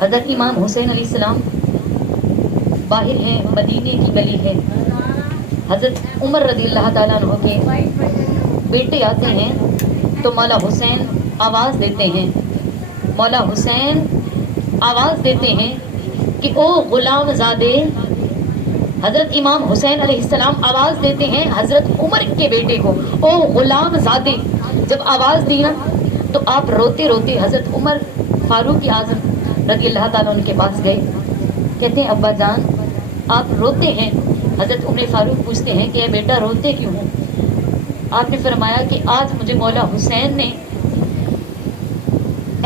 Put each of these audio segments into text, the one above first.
حضرت امام حسین علیہ السلام باہر ہیں، مدینے کی گلی ہے. حضرت عمر رضی اللہ تعالیٰ عنہ کے بیٹے آتے ہیں تو مولا حسین آواز دیتے ہیں، مولا حسین آواز دیتے ہیں کہ او غلام زادے. حضرت امام حسین علیہ السلام آواز دیتے ہیں حضرت عمر کے بیٹے کو، او غلام زادے. جب آواز دی نا تو آپ روتے روتے حضرت عمر فاروق اعظم رضی اللہ تعالیٰ عنہ کے پاس گئے. کہتے ہیں ابا جان آپ روتے ہیں. حضرت عمر فاروق پوچھتے ہیں کہ اے بیٹا روتے کیوں ہوں؟ آپ نے فرمایا کہ آج مجھے مولا حسین نے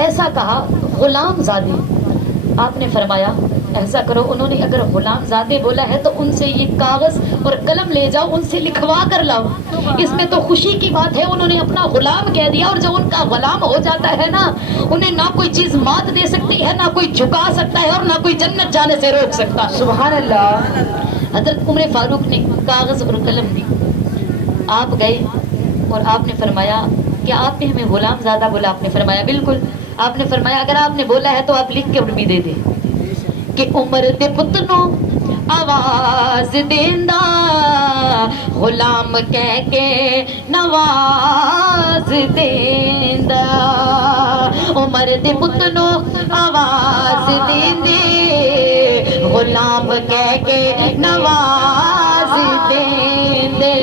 ایسا کہا غلام زادے. آپ نے فرمایا ایسا کرو، انہوں نے اگر غلام زادے بولا ہے تو ان سے یہ کاغذ اور قلم لے جاؤ، ان سے لکھوا کر لاؤ. اس میں تو خوشی کی بات ہے، انہوں نے اپنا غلام کہہ دیا، اور جب ان کا غلام ہو جاتا ہے نا انہیں نہ کوئی چیز مات دے سکتی ہے، نہ کوئی جھکا سکتا ہے، اور نہ کوئی جنت جانے سے روک سکتا. سبحان اللہ. حضرت عمر فاروق نے کاغذ اور قلم دی. آپ گئے اور آپ نے فرمایا کہ آپ نے ہمیں غلام زادہ بولا؟ آپ نے فرمایا بالکل. آپ نے فرمایا اگر آپ نے بولا ہے تو آپ لکھ کے بھی دے دیں کہ عمر دے پتنوں آواز دیندا غلام کہہ کے نواز دیندا. عمر دے پتنوں آواز دیندے غلام کہہ کے نواز دیندے.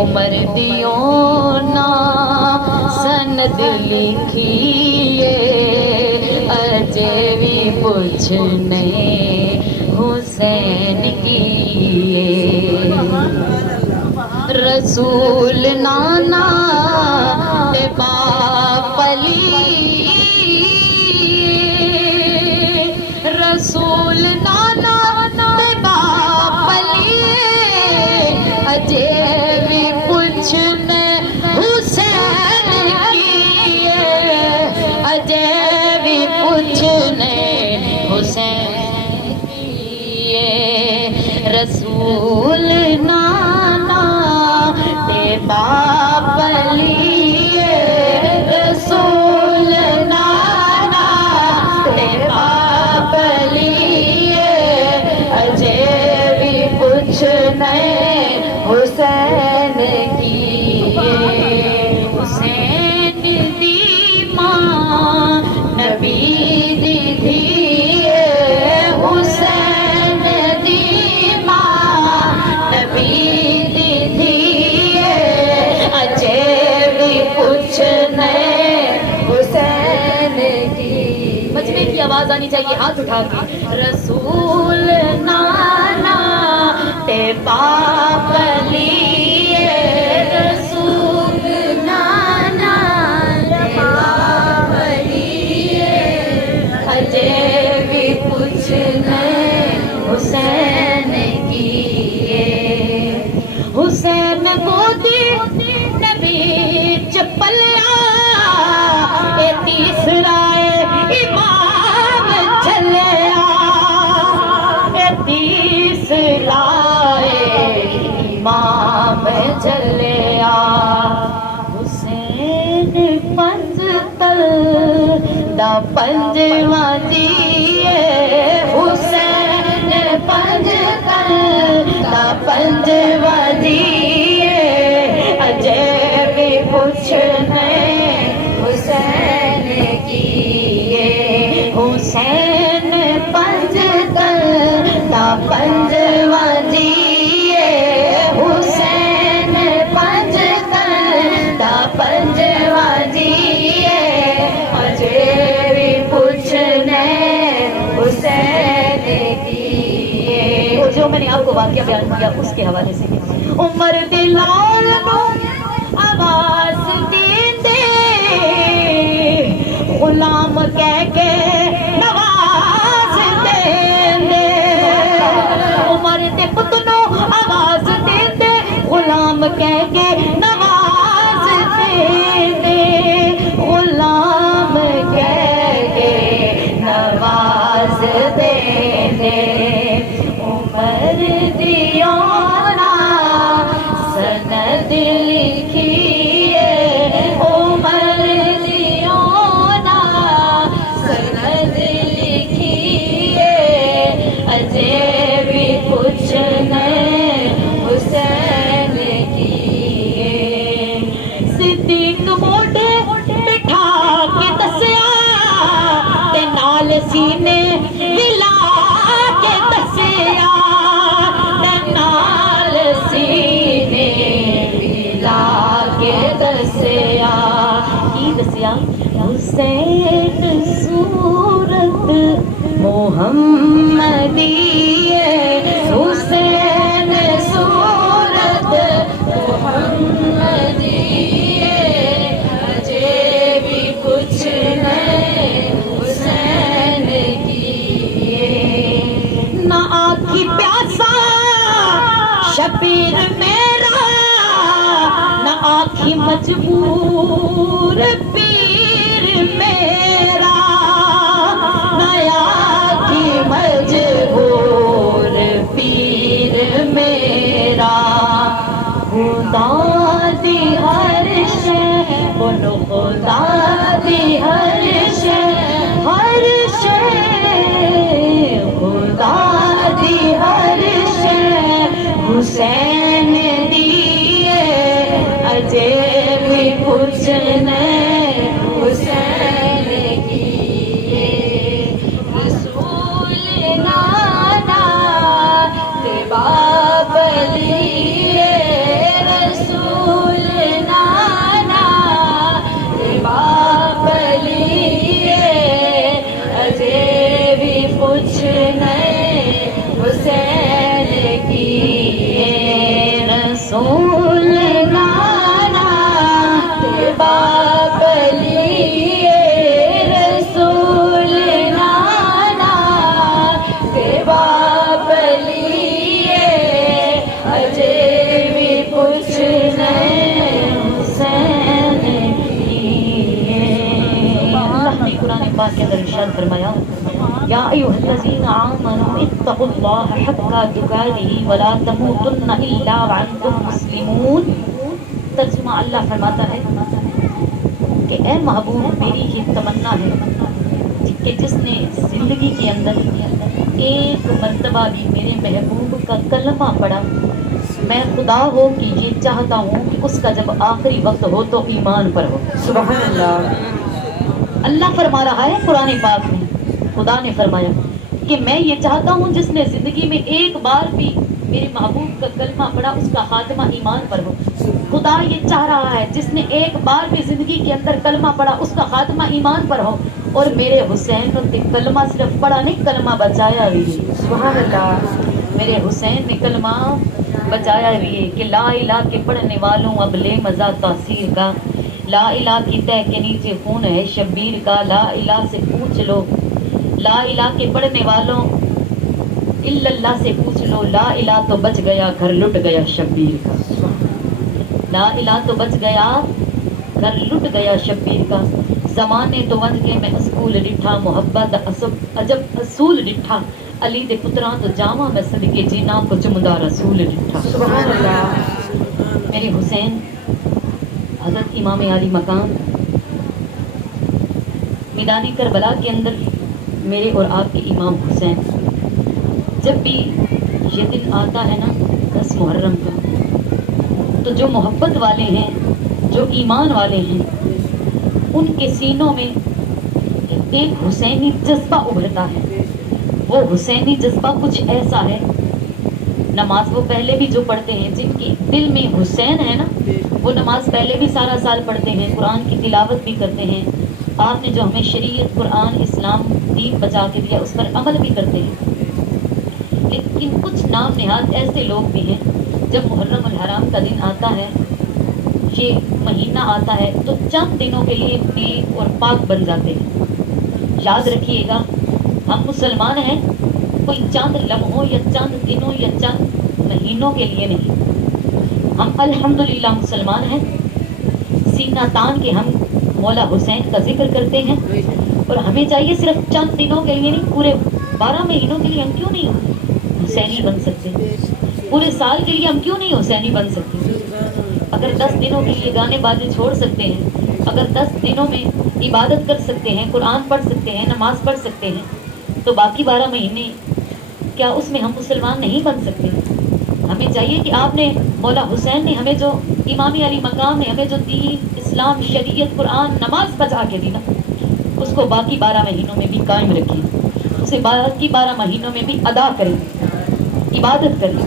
عمر دیوں نا سند لکھیے اجے بھی پوچھنے حسین کیے. رسول نانا تے باپ علی، رسول نانا تے باپ علی اجے بھی پوچھنے حسین کیے، اجے بھی پوچھنے حسین کیے. رسول نانا تے باپ علی، رسول نانا تے باپ علی اجے بھی پوچھنے حسین کیے. حسین دی ماں نبی دی دھیے، حسین دی ماں نبی دی دھیے اجے بھی پوچھنے حسین کی. مجمع کی آواز آنی چاہیے ہاتھ اٹھا کے. رسول نانا تے باپ علی، رسول نانا تے باپ علی اجے بھی پوچھنے حسین کیے. حسین گودی نبی چپلیا اے تیسرا امام چلیا، اے تیسرا امام چلیا. حسین پنج تل دا پنجواں جیے، حسین پنج تل دا پنجواں جیے اجے بھی پوچھنے حسین کیے. حسین پنج تل دا پنجواں جیے، حسین پنج تل دا پنجواں جیے اجے بھی پوچھنے حسین کیے. جو میں نے آپ کو واقعہ بیان کیا اس کے حوالے سے عمر دلال نو آواز دیندے غلام کہہ کے نواز دیندے. عمر دے پتنوں آواز دیندے غلام کہہ کے نواز دیندے، غلام کہہ کے نواز دیندے. عمر دیانا سند لکھیے، عمر دیانا سند حسین صورت محمدی حسین صورت محمدی اجے بھی کچھ نہیں حسین کی نہ آنکھی پیاسا شبیر میرا نہ آنکھی مجبور پیر میرا نہ آنکھی مجبور پیر میرا خدا دی ہر شے بولو خدا دی ہر شے خدا دی ہر شے حسین دیے اجے بھی کچھ نہیں حسین کیے رسول نانا کے باب لیے رسول نانا کے باب لیے اجے بھی کچھ نہیں حسین کیے رسول نانا کے باب لیے رسول نانا کے باب لیے اجے بھی کچھ نہیں حسین کیے اللہ نے قرآن پاک کے اندر ارشاد فرمایا یا ایھا الذین آمنوا اتقوا اللہ حق تقاته ولا تموتن الا وانتم مسلمون ترجمہ اللہ فرماتا ہے کہ اے محبوب میری یہ تمنا ہے کہ جس نے زندگی کے اندر ایک مرتبہ بھی میرے محبوب کا کلمہ پڑھا میں خدا ہو کہ یہ چاہتا ہوں کہ اس کا جب آخری وقت ہو تو ایمان پر ہو سبحان اللہ اللہ فرما رہا ہے قرآن پاک میں خدا نے فرمایا کہ میں یہ چاہتا ہوں جس نے زندگی میں ایک بار بھی میرے محبوب کا کلمہ پڑھا اس کا خاتمہ ایمان پر ہو خدا یہ چاہ رہا ہے جس نے ایک بار بھی زندگی کے اندر کلمہ پڑھا اس کا خاتمہ ایمان پر ہو اور میرے حسین نے کلمہ صرف پڑھا نہیں کلمہ بچایا بھی سبحان اللہ میرے حسین نے کلمہ بچایا بھی ہے کہ لا الہ کے پڑھنے والوں اب لے مزہ تاثیر کا لا الہ کی تہ کے نیچے خون ہے شبیر کا لا الہ سے پوچھ لو لا الہ کے پڑھنے والوں الا اللہ سے پوچھ لو لا الہ تو بچ گیا گھر لٹ گیا شبیر کا لا الہ تو بچ گیا گھر لٹ گیا شبیر کا زمانے تو ونج کے میں اسکول ڈٹھا محبت عجب اصول ڈٹھا علی دے پتراں تو جاواں میں صدقے جینا کو چمدا رسول ڈٹھا سبحان اللہ میرے حسین حضرت امام علی مقام میدان کربلا کے اندر میرے اور آپ کے امام حسین جب بھی یہ دن آتا ہے نا 10 محرم کا تو جو محبت والے ہیں جو ایمان والے ہیں ان کے سینوں میں ایک حسینی جذبہ ابھرتا ہے وہ حسینی جذبہ کچھ ایسا ہے نماز وہ پہلے بھی جو پڑھتے ہیں جن کے دل میں حسین ہے نا وہ نماز پہلے بھی سارا سال پڑھتے ہیں قرآن کی تلاوت بھی کرتے ہیں آپ نے جو ہمیں شریعت قرآن اسلام دین بچا کے دیا اس پر عمل بھی کرتے ہیں لیکن کچھ نام نہاد ایسے لوگ بھی ہیں جب محرم الحرام کا دن آتا ہے یہ مہینہ آتا ہے تو چند دنوں کے لیے نیک اور پاک بن جاتے ہیں یاد رکھیے گا ہم مسلمان ہیں کوئی چند لمحوں یا چند دنوں یا چند مہینوں کے لیے نہیں ہم الحمدللہ مسلمان ہیں سینہ تان کے ہم مولا حسین کا ذکر کرتے ہیں اور ہمیں چاہیے صرف چند دنوں کے لیے نہیں پورے 12 مہینوں کے لیے ہم کیوں نہیں حسینی بن سکتے پورے سال کے لیے ہم کیوں نہیں حسینی بن سکتے اگر 10 دنوں کے لیے گانے بازے چھوڑ سکتے ہیں اگر 10 دنوں میں عبادت کر سکتے ہیں قرآن پڑھ سکتے ہیں نماز پڑھ سکتے ہیں تو باقی 12 مہینے کیا اس میں ہم مسلمان نہیں بن سکتے ہمیں چاہیے کہ آپ نے مولا حسین نے ہمیں جو امام علی مقام نے ہمیں جو دین اسلام شریعت قرآن نماز بچا کے دی نا اس کو باقی 12 مہینوں میں بھی قائم رکھیں اسے باقی 12 مہینوں میں بھی ادا کریں عبادت کریں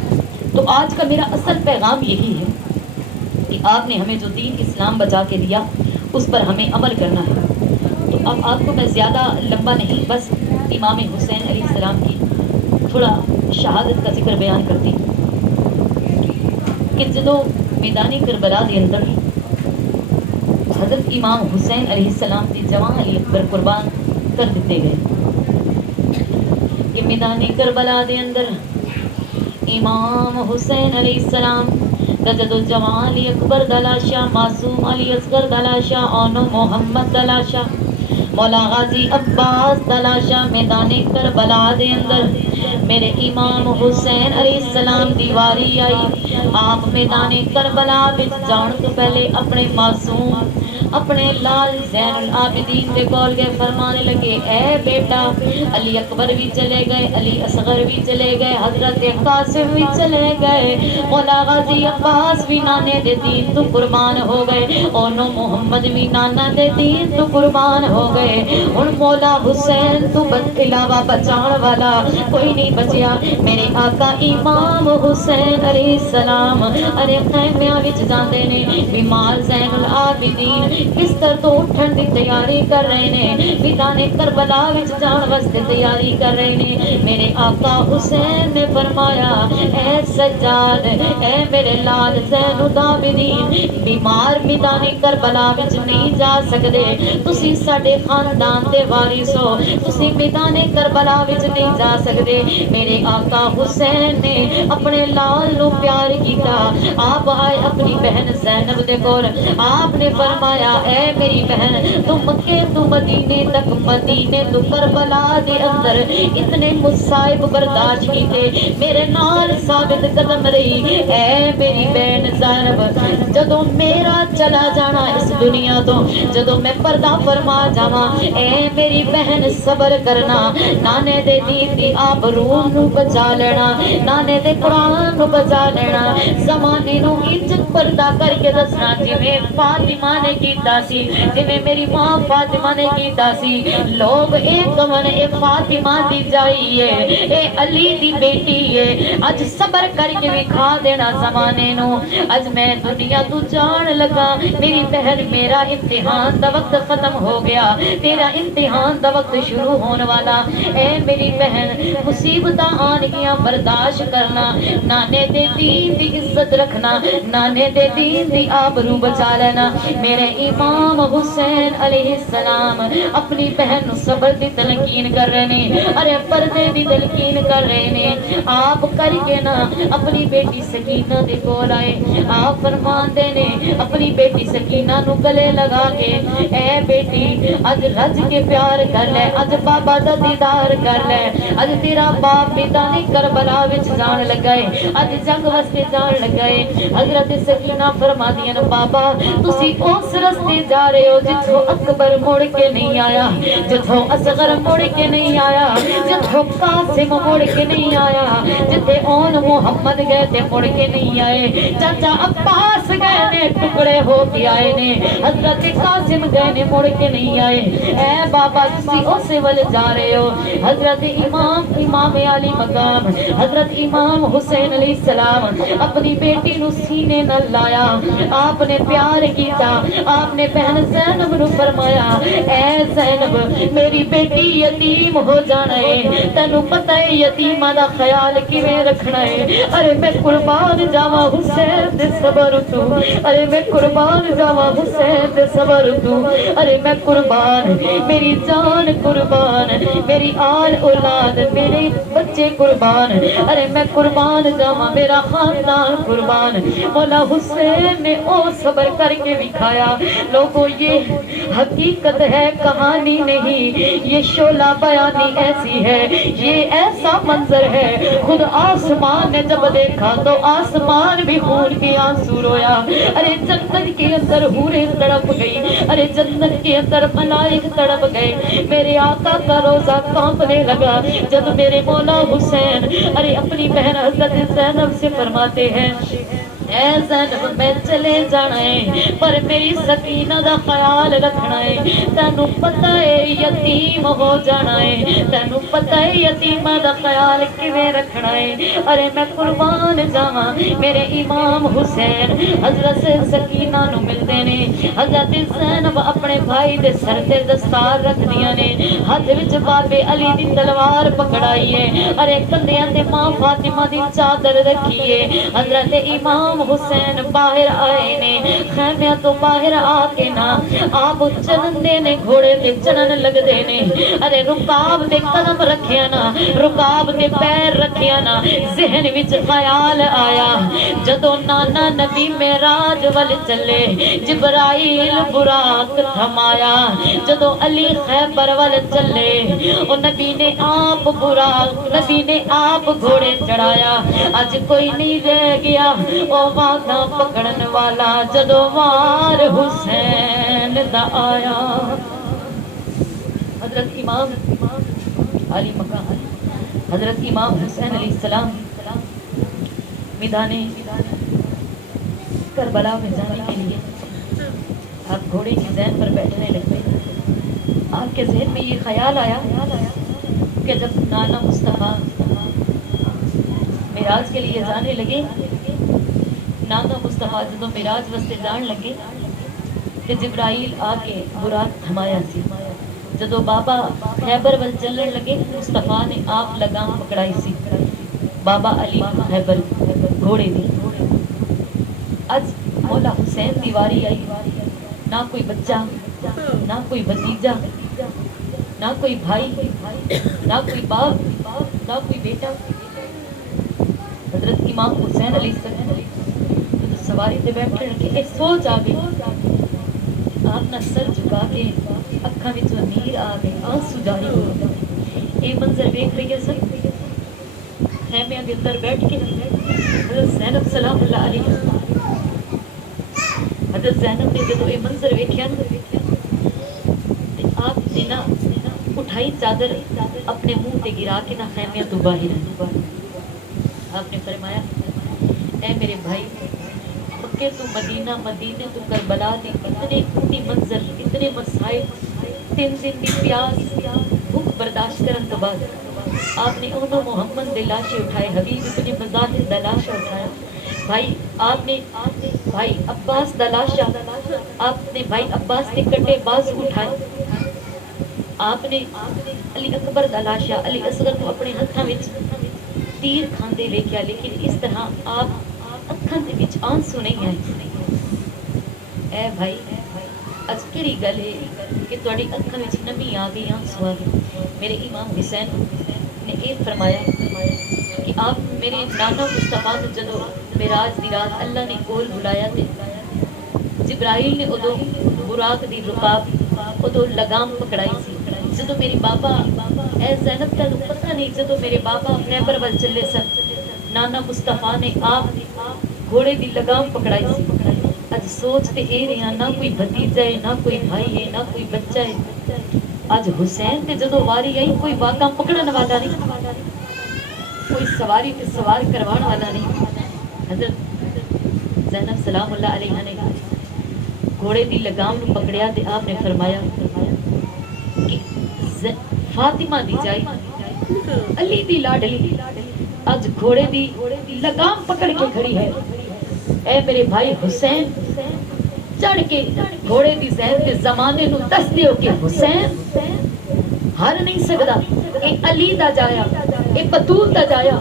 تو آج کا میرا اصل پیغام یہی ہے کہ آپ نے ہمیں جو دین اسلام بچا کے دیا اس پر ہمیں عمل کرنا ہے تو اب آپ کو میں زیادہ لمبا نہیں، بس امام حسین علیہ السلام کی تھوڑا شہادت کا ذکر بیان کرتی کہ جدو میدانی کربلا دے اندر حضرت امام حسین علیہ السلام کے جوان علی اکبر قربان کر دیتے گئے کہ میدانی کربلا دے اندر امام حسین علیہ السلام جدو جوان علی اکبر دلاشا، معصوم علی اصغر دلاشا، اونو محمد دلاشا، مولا غازی عباس دلاشا میدان کربلا دے اندر میرے امام حسین علیہ السلام دی واری آئی۔ آپ میدان کربلا وچ جان تو پہلے اپنے معصوم اپنے لال زین العابدین دے کول گئے، فرمانے لگے اے بیٹا، علی اکبر بھی چلے گئے، علی اصغر بھی چلے گئے، حضرت قاسم بھی چلے گئے، مولا غازی عباس بھی نانے دے دین تو قربان ہو گئے، اونو محمد بھی نانا دے دین تو قربان ہو گئے، اور مولا حسین تو علاوہ بچان والا کوئی نہیں بچیا۔ میرے آقا امام حسین علیہ السلام ارے خیمیاں وچ جاندے نے، بیمار زین العابدین بستر تو اٹھن دی تیاری کر رہے نے، میدان کربلا وچ جان واسطے تیاری کر رہے نے۔ میرے آقا حسین نے فرمایا اے سجاد، اے میرے لال زین العابدین، بیمار میدان کربلا وچ نہیں جا سکدے، تسی ساڈے خاندان دے وارث ہو، تسی میدان کربلا وچ نہیں جا سکدے۔ میرے آقا حسین نے اپنے لال نو پیار کیتا، آپ آئے اپنی بہن زینب دے کول، آپ نے فرمایا اے میری بہن، تو مکے تو مدینے تک، مدینے تو کربلا دے اندر اتنے مصائب برداشت کیتے، میرے نال ثابت قدم رہی، اے میری بہن زینب، جدو میرا چلا جانا اس دنیا تو، جدو میں پردہ فرما جاواں، اے میری بہن صبر کرنا، نانے دے دین دی آپ روح نو بچا لینا، نانے دے قرآن نو بچا لینا، زمانے نو عزت پردہ کر کے دسنا، جویں فاطمہ نے کیتا سی، جویں میری ماں فاطمہ نے کیتا سی، لوگ ایک کمن اے فاطمہ دی جائی ہے، اے علی دی بیٹی ہے، اج صبر کر کے وکھا دینا زمانے نو، اج میں دنیا تو جان لگا، میری بہن میرا امتحان دا وقت ختم ہو گیا، تیرا امتحان دا وقت شروع ہون والا، اے میری بہن مصیبتاں آن گیاں برداشت کرنا، نانے دے دین دی عزت رکھنا، نانے دے دین دی آبرو بچا لینا۔ میرے امام حسین علیہ السلام اپنی بہن صبر دی تلقین کر رہے نے، ارے پردے دی تلقین کر رہے نے، آپ کر کے نا اپنی بیٹی سکینہ دے کول آئے، آپ فرماندے نے اپنی بیٹی سکینہ نو گلے لگا کے اے بیٹی اج رج کے پیار کر لے، اج بابا دا دیدار کر لے، اج تیرا باپ میدان کربلا وچ جان لگائے، اج جنگ واسطے جان لگائے۔ حضرت سکینہ فرمادیاں بابا تسی اس رستے جا رہے ہو جتھوں اکبر مڑ کے نہیں آیا، جتھوں اصغر مڑ کے نہیں آیا، جتھوں قاسم مڑ کے نہیں آیا، جتھے اون محمد گئے تھے مڑ کے نہیں آئے، چاچا عباس گئے نے ٹکڑے ہو کے آئے نے، حضرت قاسم گئے نے مڑ کے نہیں آئے، اے بابا تسی اسے ول جا رہے ہو۔ حضرت امام علی مقام حضرت امام حسین علیہ السلام اپنی بیٹی نو سینے نال لایا، آپ نے پیار کیتا، آپ نے بہن زینب نو فرمایا اے زینب میری بیٹی یتیم ہو جانا ہے، تینو پتہ ہے یتیمہ دا خیال کیویں رکھنا ہے، ارے میں قربان جاواں حسین دے صبر تو، ارے میں قربان جاواں حسین دے صبر تو، ارے میں قربان، میری جان قربان، میری آل اولاد میرے بچے قربان، ارے میں قربان جاواں میرا خاندان قربان۔ مولا حسین نے او صبر کر کے دکھایا۔ لوگوں یہ حقیقت ہے کہانی نہیں، یہ شعلہ بیانی ایسی ہے، یہ ایسا منظر ہے، خود آسمان نے جب دیکھا تو آسمان بھی خون کے آنسو رویا۔ ارے جنت کے اندر حوریں تڑپ گئی، ارے جنت کے اندر ملائک تڑپ گئے، میرے آقا کا روزہ کانپنے لگا جب میرے مولا حسین ارے اپنی بہن حضرت زینب سے فرماتے ہیں اے زینب میں چلے جانا ہے پر میری سکینہ دا خیال رکھنا ہے، تینوں پتہ ہے یتیم ہو جانا ہے، تینوں پتہ ہے یتیمہ دا خیال کیویں رکھنا ہے۔ ارے میں قربان جاواں میرے امام حسین حضرت سکینہ نو ملدے نے، حضرت زینب اپنے بھائی دے سر تے دستار رکھ دیاں نے، ہاتھ وچ بابے علی دی تلوار پکڑائی ہے، ارے کندھیاں تے ماں فاطمہ دی چادر رکھی ہے۔ حضرت امام حسین باہر آئے نے، خیمے تو باہر آ کے نا آپ چلن دے نے، گھوڑے تے چلن لگ دے نے، ارے رکاب تے قدم رکھیا نا، رکاب تے پیر رکھیا نا، ذہن وچ خیال آیا جدو نانا نبی معراج ول چلے، جبرائیل براق تھمایا، جدو علی خیبر ول چلے، او نبی نے آپ براق، نبی نے آپ گھوڑے چڑھایا، آج کوئی نہیں رہ گیا او وعدہ پکڑن والا، جدو وار حسین دا آیا۔ حضرت امام علی مقام حضرت امام حسین علیہ السلام میدان کربلا میں جانے کے لیے آپ گھوڑے کی زین پر بیٹھنے لگے، آپ کے ذہن میں یہ خیال آیا کہ جب نانا مصطفیٰ معراج کے لیے جانے لگے، نانا مصطفیٰ جدو معراج واسطے جان لگے کہ جبرائیل آ کے براق تھمایا سی، جدو بابا خیبر ول چلن لگے مصطفیٰ نے آپ لگام پکڑائی سی، بابا علی خیبر گھوڑے دی۔ اج مولا حسین دی واری آئی، نہ کوئی بچہ، نہ کوئی بھتیجا، نہ کوئی بھائی، نہ کوئی باپ، نہ کوئی بیٹا۔ حضرت امام حسین علیہ السلام سواری تے بیٹھے لگے، ایک سوچ آ گئی، آپ نہ سر جھکا کے اکھاں وچوں نیر آ گئے، آنسو جاری ہو گئے۔ یہ منظر دیکھ رہی ہے سب خیمے کے اندر بیٹھ کے حضرت زینب سلام اللہ علیہ، حضرت زینب نے جدو یہ منظر ویکھیا آپ نے نا اٹھائی چادر اپنے منہ تے گرا کے نہ خیمے تو باہر آپ نے فرمایا، اے میرے بھائی، مکے تو مدینہ، مدینے تو کربلا دی اتنے اتنی منظر، اتنے مسائل، 3 دن دی پیاس بھوک برداشت کرن تو بعد آپ نے انہوں محمد دے لاشے اٹھائے، حبیب ابن مظاہر دا لاشا اٹھایا، بھائی آپ نے بھائی عباس دا لاشا، آپ نے بھائی عباس نے کٹے بازو اٹھائے، آپ نے علی اکبر دا لاشا، علی اصغر کو اپنے ہتھاں وچ تیر کھاندے لے کیا، لیکن اس طرح آپ اکھاں دے وچ آنسو نہیں آئے۔ اے بھائی اج کیڑی گل ہے کہ تہاڈی اکھاں وچ نمی آ گئی، آنسو آ گئے؟ میرے امام حسین نے یہ فرمایا کہ آپ میرے نانا مصطفیٰ کو جدو معراج دی رات اللہ نے کول بلایا تے جبرائیل نے ادو براق دی رکاب ادو لگام پکڑائی سی، جدو میری بابا اے زینب تینوں پتہ نہیں، جدو میرے بابا خیبر ول چلے سن نانا مصطفیٰ نے آپ گھوڑے دی لگام پکڑائی سی۔ اج سوچ تے اے رہا، نہ کوئی بھتیجا ہے، نہ کوئی بھائی ہے، نہ کوئی بچہ ہے، اج حسین تے جدو واری آئی کوئی واقعہ پکڑن والا نہیں، کوئی سواری تے سوار کروان والا نہیں۔ حضرت زینب سلام اللہ علیہ نے گھوڑے دی لگام نو پکڑیا تے آپ نے فرمایا کہ فاطمہ دی جائی علی دی لاڈلی اج گھوڑے دی لگام پکڑ کے کھڑی ہے، اے میرے بھائی حسین چڑھ کے گھوڑے دی زین تے زمانے نو دس دیو کہ حسین ہر نہیں سکدا، اے علی دا جایا، اے بطول دا جایا،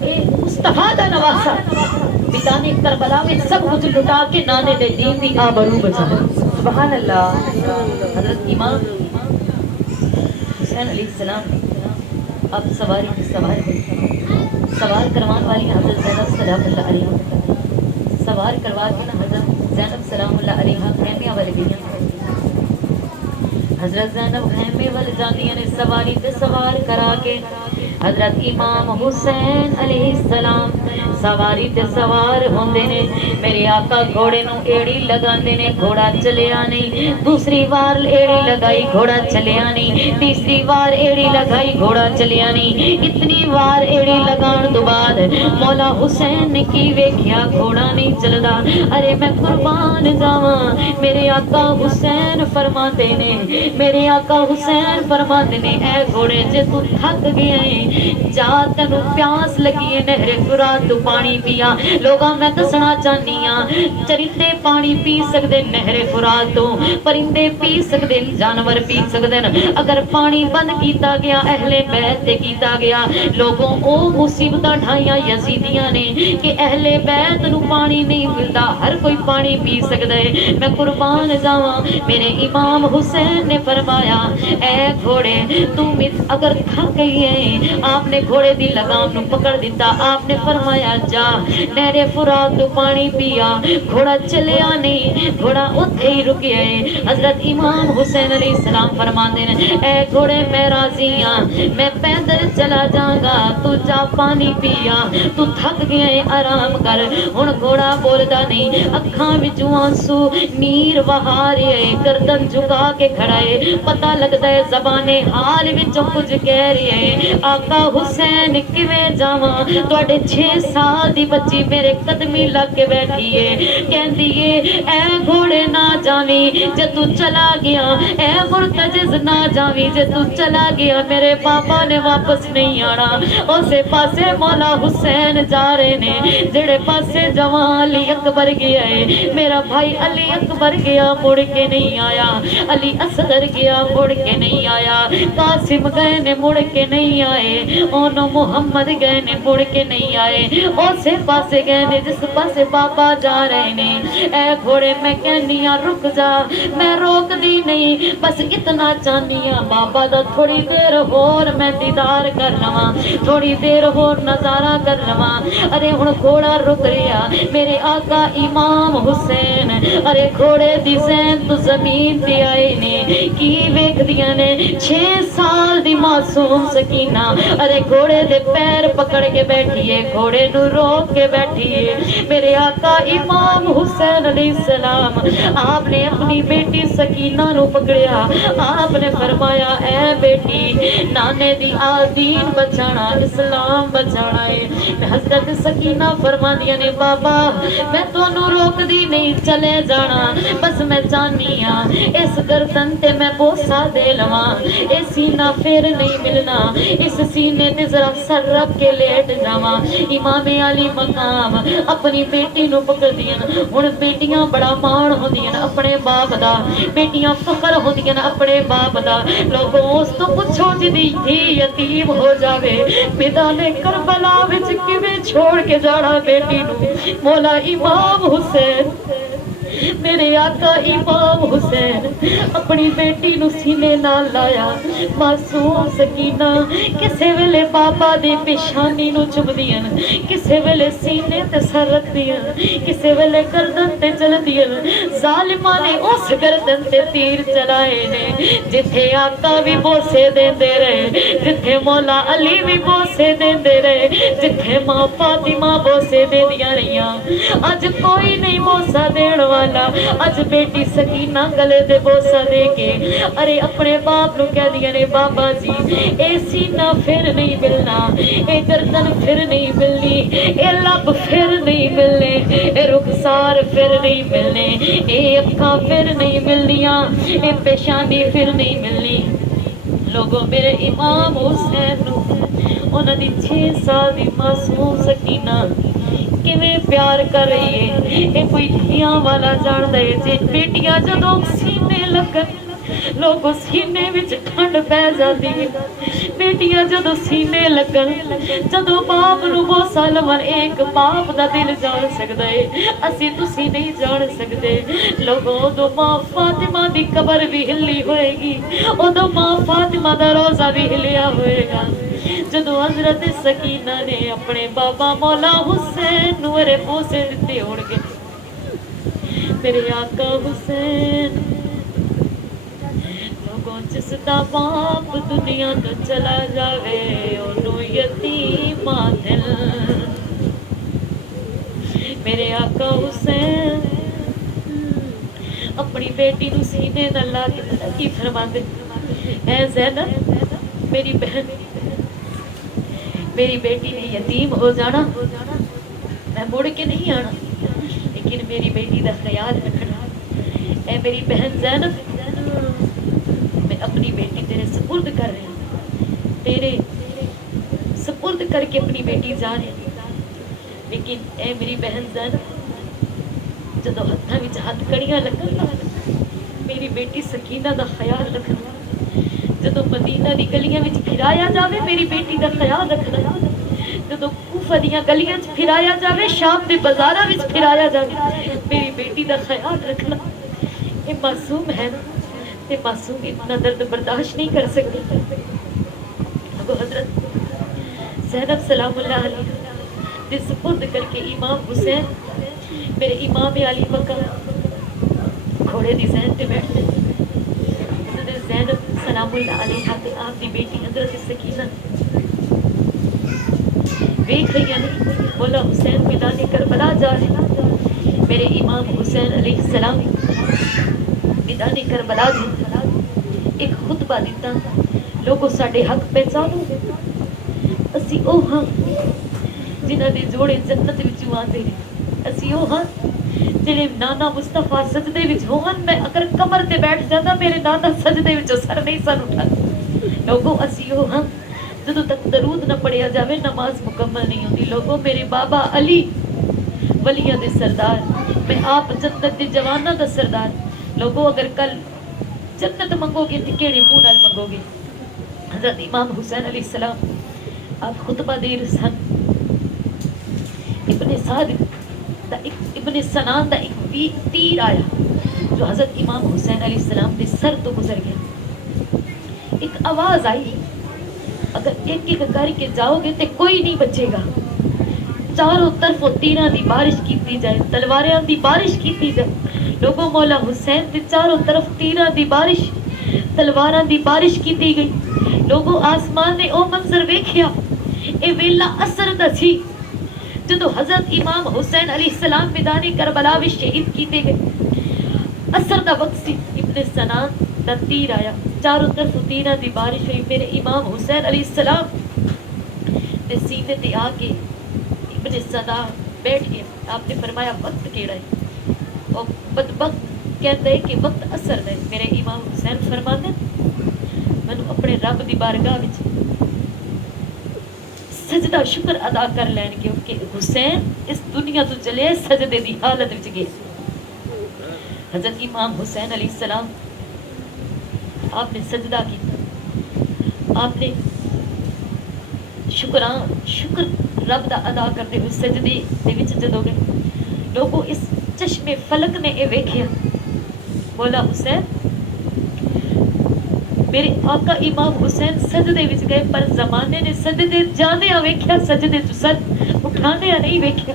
اے مصطفیٰ دا نواسا، میدان کربلا میں سب کچھ لٹا کے نانے دے دین دی آبرو بچا۔ سبحان اللہ۔ حضرت امام حسین علیہ السلام اب سواری سوار کروان والی حضرت زینب سلام اللہ علیہ، سوار کروا کے نا حضرت زینب سلام اللہ علیہ خیمیاں والے گئیاں، حضرت زینب خیمے والے جاندیاں نے سواری تے سوار کرا کے حضرت امام حسین علیہ السلام سواری تے سوار ہوندے نے، میرے آقا گھوڑے نو ایڑی لگاندے نے، گھوڑا چلیا نہیں، دوسری وار ایڑی لگائی گھوڑا چلیا نہیں، تیسری وار ایڑی لگائی گھوڑا چلیا نہیں، اتنی وار ایڑی لگان تو بعد مولا حسین نے کی ویکھیا گھوڑا نہیں چلدا، ارے میں قربان جاواں، میرے آقا حسین فرماتے نے، میرے آقا حسین فرماتے نے، اے گھوڑے جے تو تھک گیا ہے جا تینو پیاس لگی ہے نہر فرات تو پانی پیا۔ لوگاں میں دسنا چاہنی ہاں چرندے پانی پی سکدے نہر فرات تو، پرندے پی سکدے، جانور پی سکدے، اگر پانی بند کیتا گیا اہل بیت تے کیتا گیا، لوگوں او مصیبتاں ڈھائیاں یزیدیاں نے کہ اہل بیت نو پانی نہیں ملدا، ہر کوئی پانی پی سکدا ہے۔ میں قربان جاواں، میرے امام حسین نے فرمایا اے گھوڑے تم اگر تھک گئی ہے، آپ نے گھوڑے دی لگام نو پکڑ دیتا، آپ نے فرمایا جا نہر فرات تو پانی پیا، گھوڑا چلیا نہیں، گھوڑا اتھے ہی رکیا ہے۔ حضرت امام حسین علیہ السلام فرماندے ہیں اے گھوڑے میں راضی ہاں، میں پیدل چلا جاؤں گا، تو جا پانی پیا، تو تھک گیا ہے آرام کر۔ ہن گھوڑا بولدا نہیں، اکھاں وچوں آنسو نیر وہا رہے ہے، گردن جھکا کے کھڑا ہے، پتہ لگدا ہے زبان حال وچوں کچھ کہہ رہی ہے، آقا حسین کیویں جاواں، تواڈے 6 سال دی بچی میرے قدمی لگ کے بیٹھی ہے، کہندی ہے اے گھوڑے نہ جاویں جے تو چلا گیا، اے مرتجز نہ جاویں جے تو چلا گیا، میرے پاپا نے واپس نہیں آنا۔ اسے پاسے مولا حسین جا رہے نے جڑے پاسے جوان علی اکبر گیا ہے، میرا بھائی علی اکبر گیا مڑ کے نہیں آیا، علی اصغر گیا مڑ کے نہیں آیا، قاسم گئے نے مڑ کے نہیں آئے، اونو محمد گئے نے مڑ کے نہیں آئے، اسے پاسے گئے نے جس پاسے بابا جا رہے نے۔ اے گھوڑے میں کہنی ہاں رک جا، میں روک دی نہیں، بس اتنا چاہنی ہاں بابا دا تھوڑی دیر ہور میں دیدار کر لواں، تھوڑی دیر ہور نظارہ کر لواں۔ ارے ہن گھوڑا رک رہیا، میرے آقا امام حسین ارے گھوڑے دی زین تو زمین تے آئے نے، کی ویکھ دیاں نے 6 سال دی معصوم سکینہ، ارے گھوڑے دے پیر پکڑ کے بیٹھی ہے، گھوڑے نو روک کے بیٹھی ہے۔ میرے آقا امام حسین علیہ السلام آپ نے اپنی بیٹی سکینہ نو پکڑیا، آپ نے فرمایا اے بیٹی نانے دی دین بچانا، اسلام بچانا ہے۔ حضرت سکینہ فرماندیاں نے بابا میں تانوں روک دی نہیں، چلے جانا، بس میں چاہنی ہاں اس گردن تے میں بوسا دے لواں، اے سینہ پھر نہیں ملنا، اس سینے تے ذرا سر رکھ کے لیٹ جاواں۔ امام علی مقام اپنی بیٹی نو پکڑ دیاں، ہن بیٹیاں بڑا مان ہوندیاں اپنے باپ دا، بیٹیاں فخر ہوندیاں اپنے باپ دا۔ لوگوں اس تو پوچھو جدی تھی یتیم ہو جاوے، میدان کربلا وچ کیویں چھوڑ کے جانا بیٹی نو۔ مولا امام حسین میرے آقا امام حسین اپنی بیٹی نو سینے نال لایا، معصوم سکینہ کسے ویلے بابا دی پیشانی نو چبدیاں، کسے ویلے سینے تے سر رکھ دیاں، کسے ویلے گردن تے چل دیاں۔ ظالماں نے اس گردن تے تیر چلائے نے جتھے آقا بھی بوسے دیندے رہے، جتھے مولا علی بھی بوسے دیندے رہے، جتھے ماں فاطمہ بوسے دیندیاں رہیاں، اج کوئی نہیں بوسا دین والا۔ اج بیٹی سکینہ گلے دے بوسا دے کے ارے اپنے باپ نو کہہ دیا نے بابا جی اے سینہ پھر نہیں ملنا، اے گردن پھر نہیں ملنی، اے لب پھر نہیں ملنے، اے رخسار پھر نہیں ملنے، اے اکھاں پھر نہیں ملنیاں، اے پیشانی پھر نہیں ملنی۔ لوگوں میرے امام حسین نو انہاں دی 6 سال دی معصوم سکینہ کیویں پیار کر رہی ہے، اے کوئی دھیاں والا جان دے جے بیٹیاں جدوں سینے لگن لوگوں سینے وچ ٹھنڈ پہ جاتی ہے، بیٹیاں جدوں سینے لگن جدوں باپ نو بوسا لون، ایک باپ دا دل جان سکدا ہے، اسی تسی نہیں جان سکدے۔ لوگوں ادو ماں فاطمہ دی قبر بھی ہلی ہوئے گی، ادو ماں فاطمہ دا روزہ بھی ہلیا ہوئے گا، جدو حضرت سکینہ نے اپنے بابا مولا حسین نورے بوسے دیتے ہوڑ گے۔ میرے آقا حسین کو جس دا باپ دنیا تو چلا جاوے اونوں یتیم دل میرے آقا حسین اپنی بیٹی نو سینے نال لا کے پتہ کی فرماندے اے زینب میری بہن میری بیٹی نے یتیم ہو جانا میں مڑ کے نہیں آنا لیکن میری بیٹی دا خیال رکھنا اے میری بہن زینب میں اپنی بیٹی تیرے سپرد کر رہی ہوں تیرے سپرد کر کے اپنی بیٹی جا رہی لیکن اے میری بہن زینب جدو ہتھاں وچ ہتھ کڑیاں لگن میری بیٹی سکینہ دا خیال رکھنا جدو مدینہ دی گلیاں وچ پھرایا جاوے میری بیٹی دا خیال رکھنا جدو کوفہ دیاں گلیاں وچ پھرایا جاوے شام دے بازاراں وچ پھرایا جاوے میری بیٹی دا خیال رکھنا یہ معصوم ہے نا تے معصوم اتنا درد برداشت نہیں کر سکتے ابو حضرت زینب سلام اللہ علیہ دے سپرد کر کے امام حسین میرے امام علی وقا گھوڑے دی زین تے بیٹھتے حضرت زینب سلام اللہ علیہ تے آپ دی بیٹی حضرت سکینہ دیکھ رہی ہیں مولا حسین میدان کربلا جا رہے میرے امام حسین علیہ السلام میدان کربلا جا ایک خطبہ دیتا لوگوں ساڈے حق پہچانو اسی او ہاں جنہ دے جوڑے جنت وچوں آندے نے اسی او ہاں جڑے نانا مصطفیٰ سجدے وچ ہون میں اگر کمر تے بیٹھ جاتا میرے نانا سجدے وچوں سر نہیں سن اٹھا لوگوں اسی او ہاں جدوں تک درود نہ پڑھیا جاوے نماز مکمل نہیں ہوتی لوگوں میرے بابا علی ولیاں دے سردار میں آپ جنت دے جواناں دا سردار لوگوں اگر کل جنت منگو گے تو کیڑے منہ نال منگو گے حضرت امام حسین علیہ السلام آپ خطبہ دے رہے سن ابن سعد دا ابن سنان دا ایک تیر آیا جو حضرت امام حسین علیہ السلام دے سر تو گزر گیا ایک آواز آئی اگر ایک ایک کر کے جاؤ گے تو کوئی نہیں بچے گا چاروں طرف تیراں دی بارش کیتی جائے تلواریاں دی بارش کیتی جائے لوگوں مولا حسین دے چاروں طرف تیراں دی بارش تلواراں دی بارش کیتی گئی لوگوں آسمان نے او منظر ویکھیا اے ویلا اثر دا سی جدو حضرت امام حسین علیہ السلام میدان کربلا وچ شہید کیتے گئے اثر دا وقت سی ابن سنان دا تیر آیا چاروں طرف تیراں دی بارش ہوئی میرے امام حسین علیہ السلام دے سینے تے آ کے ابن سنان بیٹھ گئے آپ نے فرمایا وقت کیڑا ہے اور بدبخت کہتا ہے کہ وقت اثر ہے میرے امام حسین فرماتے مینوں اپنے رب دی بارگاہ وچ سجدہ شکر ادا کر لین کیونکہ حسین اس دنیا تو چلے سجدے دی حالت وچ گئے حضرت امام حسین علیہ السلام آپ نے سجدہ کیا آپ نے شکر رب دا ادا کرتے ہوئے سجدے دے وچ جدو گئے لوگوں اس چشمے فلک نے اے ویکھیا مولا حسین میرے آقا امام حسین سجدے وچ گئے پر زمانے نے سجدے جانے ویکھیا سجدے تو سر اٹھانے نہیں ویکھیا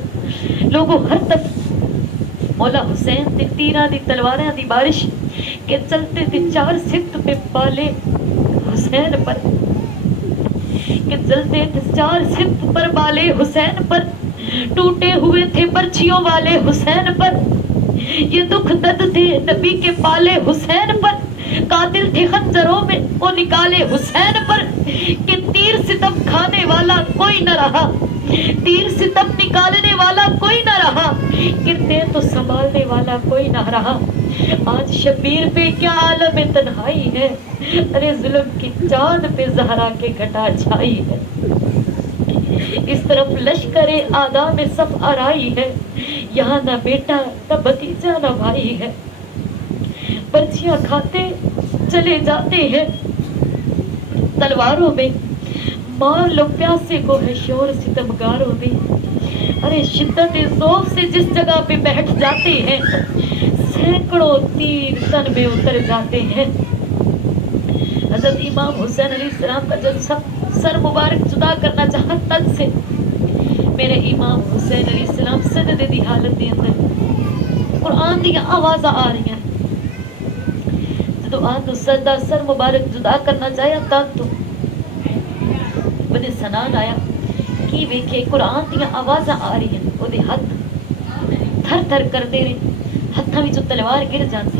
لوگوں ہر طرف مولا حسین تے تیراں دی تلواراں دی بارش کہ چلتے تھے چار سکھ پہ بالے حسین پر کہ چلتے تھے چار سکھ پر بالے حسین پر ٹوٹے ہوئے تھے برچھیوں والے حسین پر یہ دکھ درد تھے نبی کے پالے حسین پر قاتل تھے خنجروں میں وہ نکالے حسین پر کہ تیر ستم کھانے والا کوئی نہ رہا تیر ستم نکالنے والا کوئی نہ رہا گرتے تو سنبھالنے والا کوئی نہ رہا آج شبیر پہ کیا عالم تنہائی ہے ارے ظلم کی چاند پہ زہرا کے گھٹا چھائی ہے اس طرف لشکر آدھا میں صف آرائی ہے یہاں نہ بیٹا نہ بھتیجا نہ بھائی ہے برچیاں کھاتے چلے جاتے ہیں تلواروں میں مار لو پیاسے کو ہے شور ستمگاروں میں ارے شدت ذوق سے جس جگہ پہ بیٹھ جاتے ہیں سینکڑوں تیر تن میں اتر جاتے ہیں حضرت امام حسین علیہ السلام کا جب سر مبارک جدا کرنا چاہا تن سے میرے امام حسین علیہ السلام سجدے دی حالت دے اندر قرآن دی آوازاں آ رہی ہیں جب جدو آن تو سجدہ سر مبارک جدا کرنا چاہیا تب تو بڑے سنان آیا کی ویکھے قرآن دیا آوازاں آ رہی ہیں وہ دے ہاتھ تھر تھر کر دے رہے ہاتھاں وچوں تلوار گر جاتی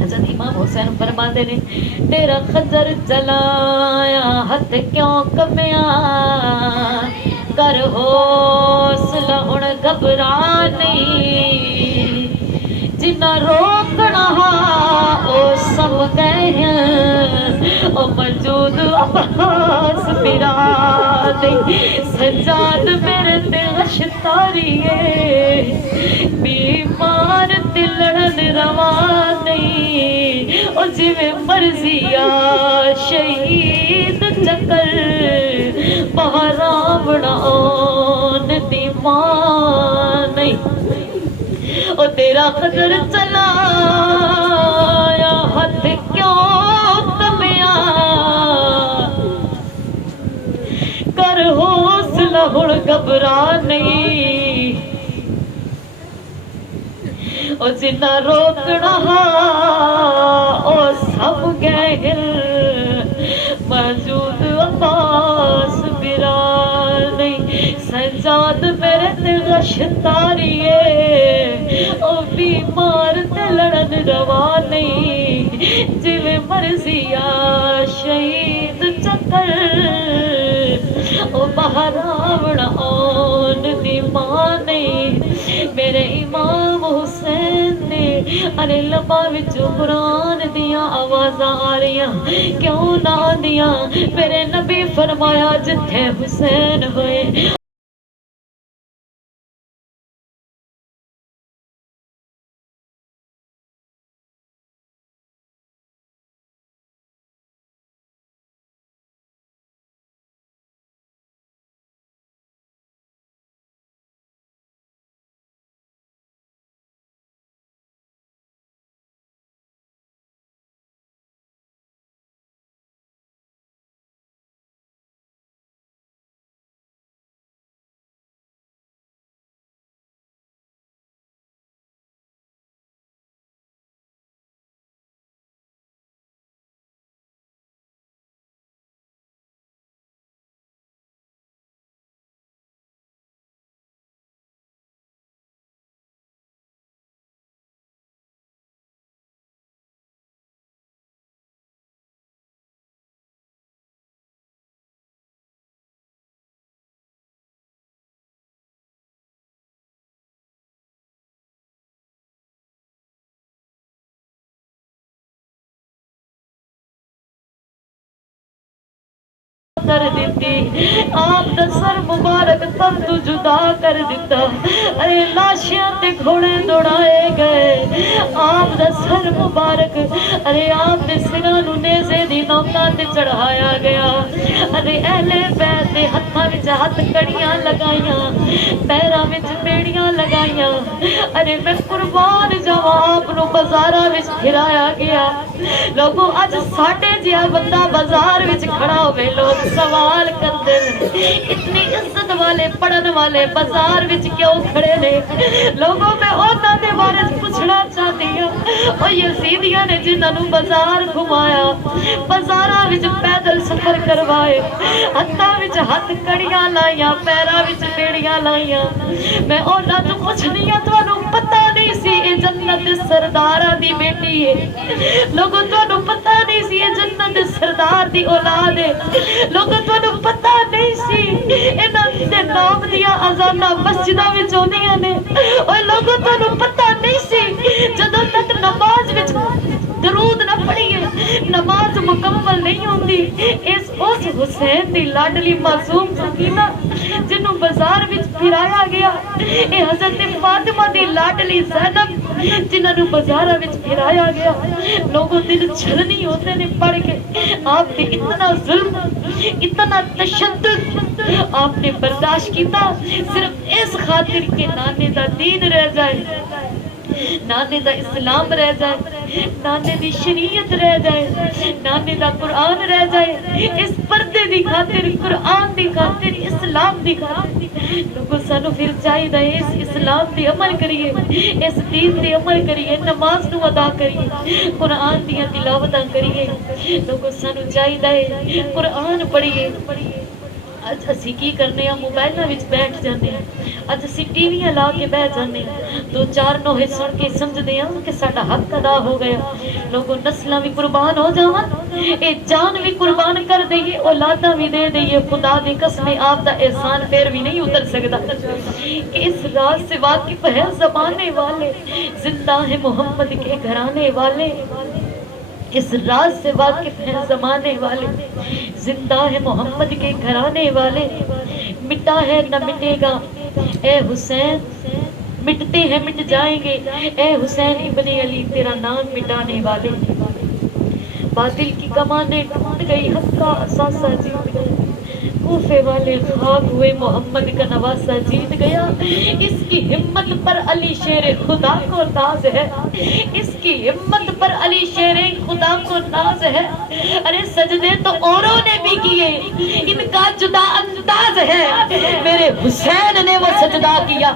حضرت امام حسین فرما دے نے تیرا خنجر چلایا ہاتھ کیوں کمیا کر حوصلہ ہن گھبرا نہیں جنا روکنا او سم گئے ہیں او موجود عباس میرا دے سجاد میرے دل شتاریے بیمار دلڑن روا نہیں او جی میں مرضی آ شہید چکر پہراوڑا آن دیمان نہیں او تیرا خضر چلا یا ہاتھ کیوں کمیا کر حوصلہ ہن گھبرا نہیں او جنہ روکنا او سب گئے موجود عباس برا نہیں سجاد میرے دل شتاریے او بیمار تے لڑن روا نہیں جویں مرضی آ شہید چکر او باہر آوڑا آن دی ماں نہیں میرے امام حسین نے ارے لبا وچوں قرآن دیاں آوازاں آ رہیاں کیوں نہ دیاں میرے نبی فرمایا جتھے حسین ہوئے کر دیتی آپ دا سر مبارک تب تو جدا کر دیتا ارے لاشیاں تے گھوڑے دوڑائے گئے آپ دا سر مبارک ارے آپ دے سرانو نیزے دی نوکاں تے چڑھایا گیا ارے اہل بیت دے ہتھاں وچ ہتھ کڑیاں لگائیاں پیراں وچ بیڑیاں لگائیاں ارے میں قربان جاواں آپ نو بازاراں وچ پھرایا گیا لوگوں اج ساڈے جیا بندہ بازار وچ کھڑا ہوئے لوگ سوال کرتے ہیں اتنی عزت والے پڑھن والے بازار وچ کیوں کھڑے نے لوگوں میں اونا دے بارے پوچھنا چاہتی ہوں او یزیدیاں نے جنہاں نو بازار گھمایا بازاراں وچ پیدل سفر کروائے ہتھاں وچ ہتھ کڑیاں لائیاں پیراں وچ بیڑیاں لائیاں میں اونا تو پوچھنی ہاں تانوں پتہ نہیں سی اے جنت سرداراں دی بیٹی ہے لوگوں تانوں پتہ نہیں سی اے جنت سردار دی اولاد ہے لوگوں تانوں پتہ نہیں سی انہاں دے نام دیاں اذاناں مسجداں وچ ہوندیاں نے اوے لوگوں تانوں پتہ نہیں سی جدوں تک نماز وچ درود نہ پڑھیے نماز مکمل نہیں ہوندی اس حسین دی لاڈلی معصوم سکینہ جنوں بازار وچ پھرایا گیا اے حضرت فاطمہ دی لاڈلی زینب جنہاں نوں بازاراں وچ پھرایا گیا لوگوں دل چھلنی ہوتے نے پڑھ کے آپ نے اتنا ظلم اتنا تشدد آپ نے برداشت کیتا صرف اس خاطر کہ نانے دا دین رہ جائے نانے دا اسلام رہ جائے نانے دی شریعت رہ جائے نانے دا قرآن رہ جائے اس پردے دی خاطر قرآن دی خاطر اسلام دی خاطر لوگوں سانو پھر چاہیے اس اسلام تے عمل کریے، اس دین تے عمل کریے، نماز نو ادا کریے، قرآن دیا تلاوتاں کریے، لوگوں سانو چاہیے قرآن پڑھیے۔ اج اسی کی کرنے ہیں، موبائلوں وچ بیٹھ جانے ہیں، اج اسی ٹی ویاں لا کے بیٹھ جانے ہیں، دو چار نوہے سن کے سمجھدے ہیں کہ ساڈا حق ادا ہو گیا۔ لوگوں نسلاں بھی قربان ہو جاون، اے جان بھی قربان کر دئیے، اولاداں بھی دے دئیے، خدا دی قسم آپ دا احسان پھر بھی نہیں اتر سکتا کہ اس راز سے واقف ہے زمانے والے، زندہ ہے محمد کے گھرانے والے، اس راز سے واقف ہیں زمانے والے، زندہ ہے محمد کے گھرانے والے، مٹا ہے نہ مٹے گا اے حسین، مٹتے ہیں مٹ جائیں گے اے حسین ابن علی، تیرا نام مٹانے والے۔ باطل کی کمانیں ٹوٹ گئی، حق کا اثاثہ جیت گیا، کوفے والے خاک ہوئے، محمد کا نواسہ جیت گیا۔ اس کی ہمت پر علی شیر خدا کو ناز ہے، اس کی ہمت پر علی شیر خدا کو ناز ہے۔ ارے سجدے تو اوروں نے بھی کیے، ان کا جدا انداز ہے، میرے حسین نے وہ سجدہ کیا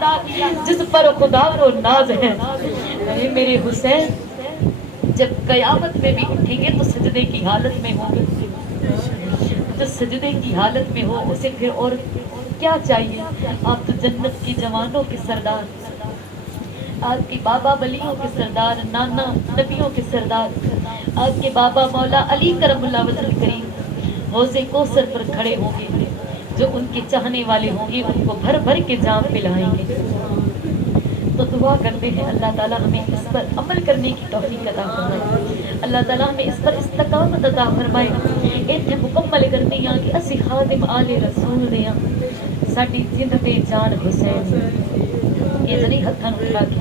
جس پر خدا کو ناز ہے۔ ارے میرے حسین جب قیامت میں بھی اٹھیں گے تو سجدے کی حالت میں ہوں گے، جو سجدے کی حالت میں ہو اسے پھر اور کیا چاہیے؟ آپ تو جنت کی جوانوں کے سردار، آپ کے بابا ولیوں کے سردار، نانا نبیوں کے سردار، آپ کے بابا مولا علی کرم اللہ وجہ کریم حوض کوثر پر کھڑے ہوں گے، جو ان کے چاہنے والے ہوں گے ان کو بھر بھر کے جام پلائیں گے۔ تو دعا کرتے ہیں اللہ تعالیٰ ہمیں اس پر عمل کرنے کی توفیق عطا فرمائے، اللہ تعالیٰ ہمیں اس پر استقامت عطا فرمائے۔ ایتھے مکمل کرنی ہاں کہ اسی خادم آل رسول دیاں، ساڈی جند تے جان حسین، یہ جنی ہتھاں اٹھا کے،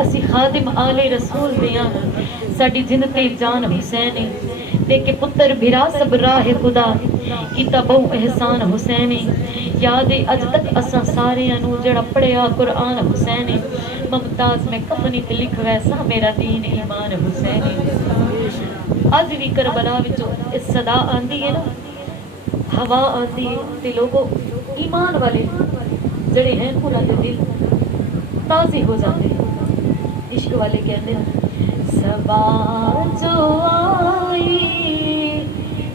اسی خادم آل رسول دیاں، ساڈی جند تے جان حسین، دیکھے پتر بھرا سب راہ خدا، کیتا بہو احسان حسین، یاد اج تک اساں سارے انو جڑا پڑھیا قرآن حسین، ممتاز میں کفنی تے لکھ ویسا میرا دین ایمان حسین۔ اج بھی کربلا وچوں اس صدا آندی ہے نا، ہوا آندی ہے تے لوگوں ایمان والے جڑے ہیں انہاں دے دل تازے ہو جاتے ہیں، عشق والے کہتے ہیں صبا جو آئی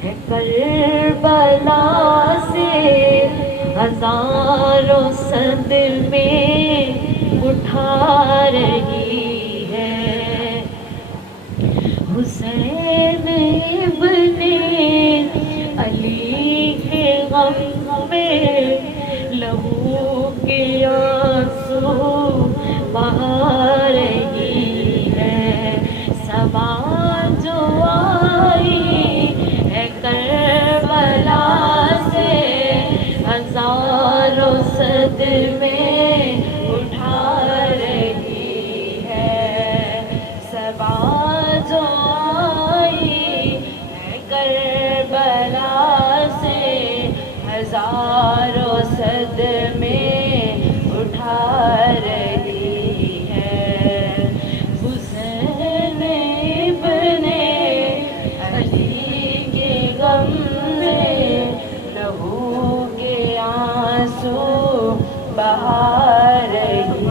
ہے کربلا سے، ہزاروں صد میں اٹھا رہی ہے، حسین ابن علی کے غم میں لہو کے آنسو بہا رہی ہے، صبا جو آئی ہے کربلا سے، ہزاروں صد میں اٹھا رہی ہے، صبا جو آئی ہے کربلا سے، ہزاروں صد میں اٹھا رہی ہے، حسین ابن علی کے غم میں لہو کے آنسو بہا رہی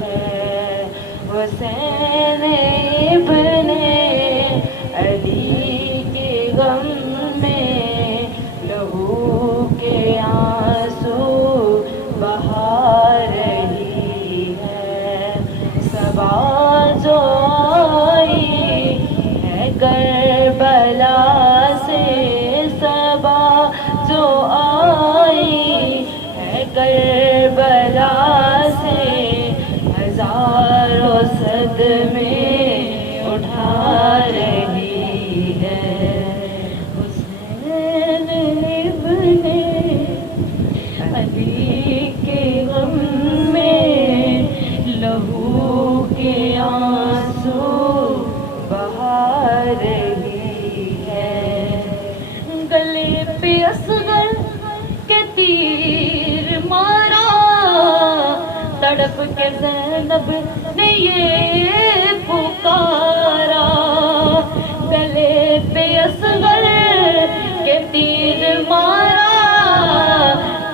ہے، حسین ابن علی کے غم میں لہو کے آنسو بہا رہی ہے، صبا جو آئی ہے کربلا سے، صبا جو آئی ہے کربلا سے، ہزاروں صد میں اٹھا رہی ہے، حسین ابن علی کے غم میں لہو کے آنسو بہا رہی ہے، گلے پہ اصغر کے تیر مارا، تڑپ کے زینب نے یہ پکارا، گلے پہ اصغر کے تیر مارا،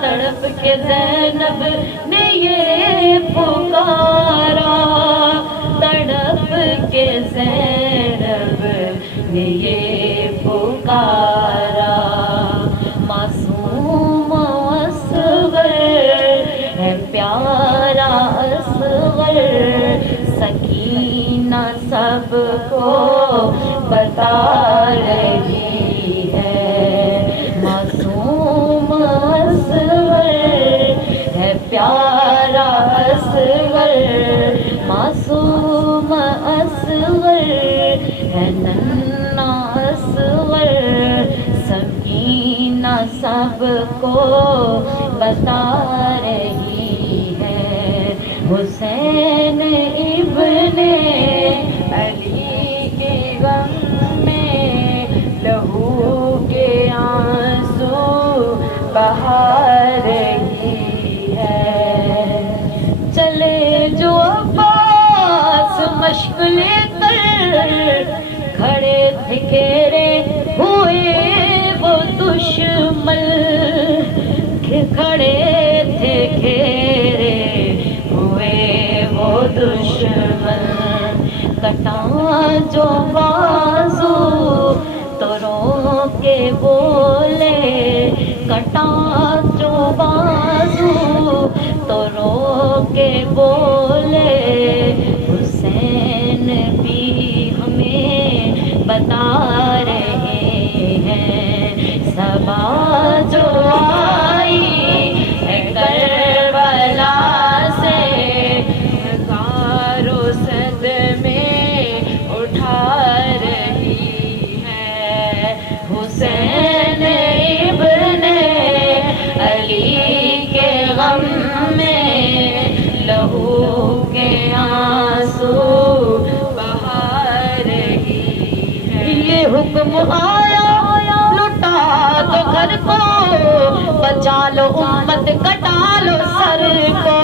تڑپ کے زینب نے یہ پکارا، تڑپ کے زینب نے یہ پکارا، معصوم اصغر ہے پیارا اصغر، سکینہ سب کو بتا رہی ہے، معصوم اصغر ہے پیارا اصغر، معصوم اصغر ہے ننھا اصغر، سکینہ سب کو بتا رہی ہے، حسین ابن علی کے غم میں لہو کے آنسو بہا رہی ہے، چلے جو عباس مشق لے کر، کھڑے تھے گھیرے ہوئے وہ دشمن، کھڑے تھے گھیرے ہوئے وہ دشمن، کٹا جو بازو تو رو کے بولے، کٹا جو بازو تو رو کے بولے، حسین بھی ہمیں بتا رہے ہیں، صبا جو آئی ہے کربلا سے، غار و صد میں اٹھا رہی ہے، حسین ابن علی کے غم میں لہو کے آنسو بہا رہی ہے، یہ حکم آیا لٹا دو گھر کو، بچا لو امت کٹا لو سر کو،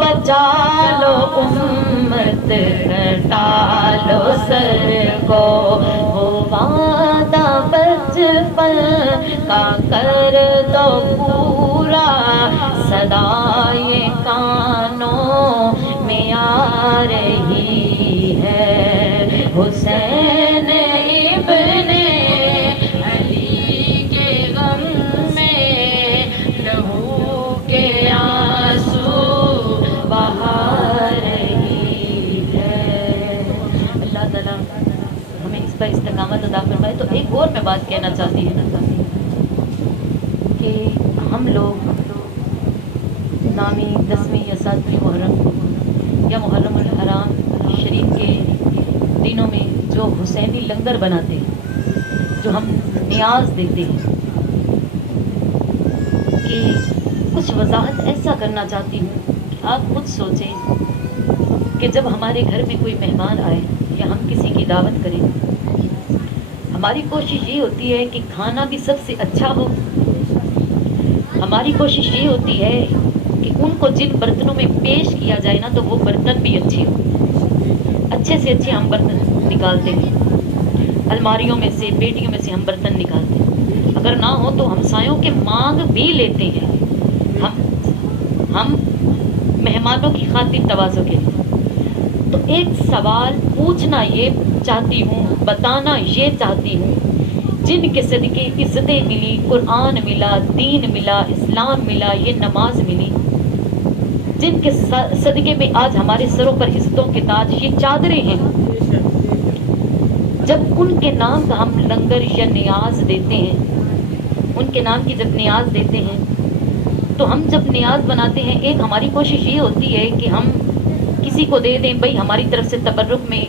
بچا لو امت کٹا لو سر کو، وہ وعدہ بچپن کا کر دو پورا، صدائے کانوں میں آ رہی ہے، حسین ابن علی کے غم میں لہو کے آنسو بہا رہی ہے۔ اللہ تعالیٰ ہمیں اس پر استقامت عطا فرمائے۔ تو ایک اور میں بات کہنا چاہتی ہوں کہ ہم لوگ نامی 10ویں یا 7ویں محرم یا محرم الحرام شریف کے دنوں میں جو حسینی لنگر بناتے ہیں، جو ہم نیاز دیتے ہیں، کہ کچھ وضاحت ایسا کرنا چاہتی ہوں کہ آپ خود سوچیں کہ جب ہمارے گھر میں کوئی مہمان آئے یا ہم کسی کی دعوت کریں، ہماری کوشش یہ ہوتی ہے کہ کھانا بھی سب سے اچھا ہو، ہماری کوشش یہ ہوتی ہے کہ ان کو جن برتنوں میں پیش کیا جائے نا تو وہ برتن بھی اچھے ہوں، اچھے سے اچھے ہم برتن نکالتے ہیں، الماریوں میں سے پیٹیوں میں سے ہم برتن نکالتے ہیں، اگر نہ ہو تو ہمسایوں کے مانگ بھی لیتے ہیں، ہم مہمانوں کی خاطر تواضع کے لیے۔ تو ایک سوال پوچھنا یہ چاہتی ہوں، بتانا یہ چاہتی ہوں، جن کے صدقے عزتیں ملی، قرآن ملا، دین ملا، اسلام ملا، یہ نماز ملی، جن کے صدقے میں آج ہمارے سروں پر عزتوں کے تاج، یہ چادریں ہیں، جب ان کے نام کا ہم لنگر یا نیاز دیتے ہیں، ان کے نام کی جب نیاز دیتے ہیں، تو ہم جب نیاز بناتے ہیں، ایک ہماری کوشش یہ ہوتی ہے کہ ہم کسی کو دے دیں، بھائی ہماری طرف سے تبرک میں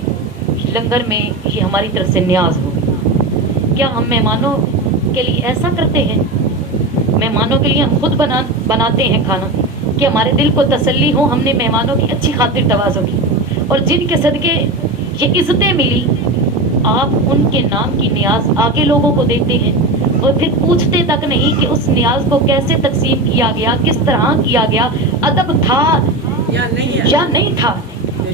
لنگر میں یہ ہماری طرف سے نیاز ہو۔ کیا ہم مہمانوں کے لیے ایسا کرتے ہیں؟ مہمانوں کے لیے ہم خود بناتے ہیں کھانا کہ ہمارے دل کو تسلی ہو، ہم نے مہمانوں کی اچھی خاطر تواضع کی، اور جن کے صدقے یہ عزتیں ملی، آپ ان کے نام کی نیاز آگے لوگوں کو دیتے ہیں، اور پھر پوچھتے تک نہیں کہ اس نیاز کو کیسے تقسیم کیا گیا، کس طرح کیا گیا، ادب تھا یا نہیں تھا،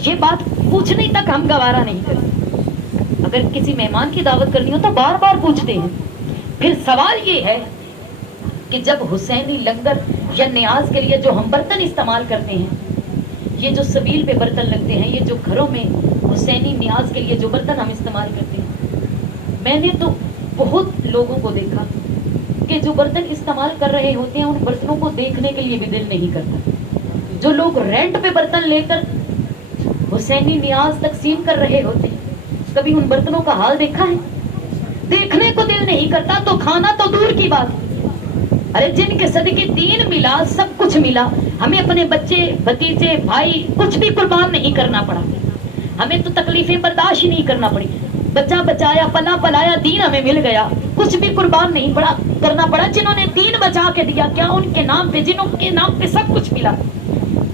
یہ بات پوچھنے تک ہم گوارا نہیں کرتے۔ اگر کسی مہمان کی دعوت کرنی ہو تو بار بار پوچھتے ہیں۔ پھر سوال یہ ہے کہ جب حسینی لنگر یا نیاز کے لیے جو ہم برتن استعمال کرتے ہیں، یہ جو سبیل پہ برتن لگتے ہیں، یہ جو گھروں میں حسینی نیاز کے لیے جو برتن ہم استعمال کرتے ہیں، میں نے تو بہت لوگوں کو دیکھا کہ جو برتن استعمال کر رہے ہوتے ہیں ان برتنوں کو دیکھنے کے لیے بھی دل نہیں کرتا. جو لوگ رینٹ پہ برتن لے کر حسینی نیاز تقسیم کر رہے ہوتے ہیں، کبھی ان برتنوں کا حال دیکھا ہے؟ دیکھنے کو دل نہیں کرتا تو کھانا تو دور کی بات. ارے جن کے صدقے دین ملا، سب کچھ ملا، ہمیں اپنے بچے بھتیجے بھائی کچھ بھی قربان نہیں کرنا پڑا، ہمیں تو تکلیفیں برداشت نہیں کرنا پڑی، بچہ بچایا پلا پلایا دین ہمیں مل گیا، کچھ بھی قربان نہیں پڑا کرنا پڑا. جنہوں نے دین بچا کے دیا، کیا ان کے نام پہ، جنہوں کے نام پہ سب کچھ ملا،